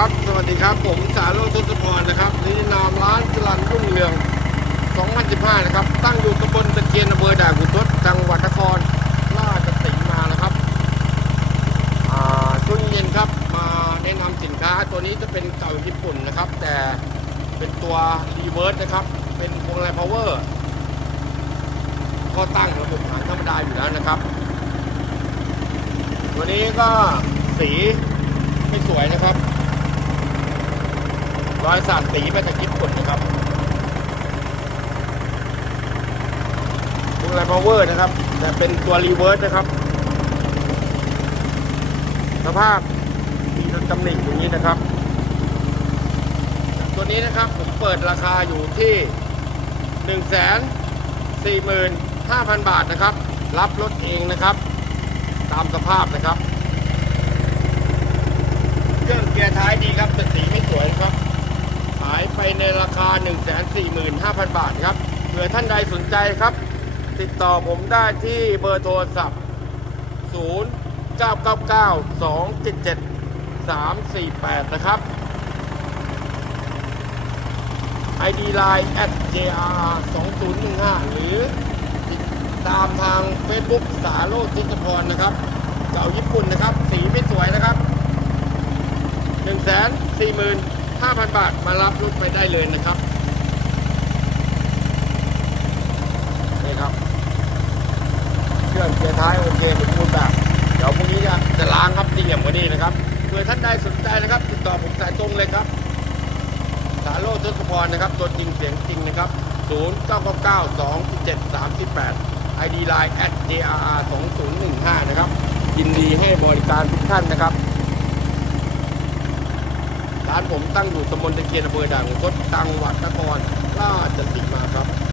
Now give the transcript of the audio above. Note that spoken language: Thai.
ครับ สวัสดีครับ ผมสารโลทศพรนะครับนี่นามร้านจรันรุ่งเรือง 2015 นะครับ ตั้งอยู่ตำบลตะเคียนอำเภอด่านขุนทดจังหวัดนครราชสีมานะครับช่วงเย็นครับ มาแนะนำสินค้า ตัวนี้จะเป็นเก่าญี่ปุ่นนะครับ แต่เป็นตัวรีเวิร์สนะครับ เป็นพวงมาลัยพาวเวอร์ก็ตั้งระบบหางธรรมดาอยู่แล้วนะครับ ตัวนี้ก็สีไม่สวยนะครับ รอยสาดสีมาจากญี่ปุ่นนะครับพวงมาลัยพาวเวอร์นะครับ แต่เป็นตัวรีเวิร์สนะครับ สภาพมีตำหนิอย่างนี้นะครับ ตัวนี้นะครับผมเปิดราคาอยู่ที่1 4 5 0 0 0 บาทนะครับ รับรถเองนะครับ ตามสภาพนะครับ เครื่องเกียร์ท้ายดีครับแต่สีไม่สวยนะครับายไปในราคา 1 4 5 0 0 0 บาทครับเผื่อท่านใดสนใจครับ ติดต่อผมได้ที่เบอร์โทรศัพท์ 0 9 9 9 2 7 7 3 4 8 นะครับ ID Line at jr 2015หรือติดตามทาง Facebook สาโรจน์ทิศพรนะครับเก่าญี่ปุ่นนะครับ สีไม่สวยนะครับ 1 4 5 0 0 0 บาทมารับรถไปได้เลยนะครับนี่ครับ เครื่องเกียร์ท้ายโอเคสมบูรณ์แบบเดี๋ยวพรุ่งนี้จะจะล้างครับดีอย่างวันนี้นะครับเผื่อท่านใดสนใจนะครับ ติดต่อผมสายตรงเลยครับสาโรจน์ทศพรนะครับตัวจริงเสียงจริงนะครับ 0 9 9 9 2 7 3 8 ID Line at jr 2015 นะครับยินดีให้บริการทุกท่านนะครับ ร้านผมตั้งอยู่ตำบลตะเกียนอำเภอด่านขุนทศจังหวัดนครราชสีมาครับ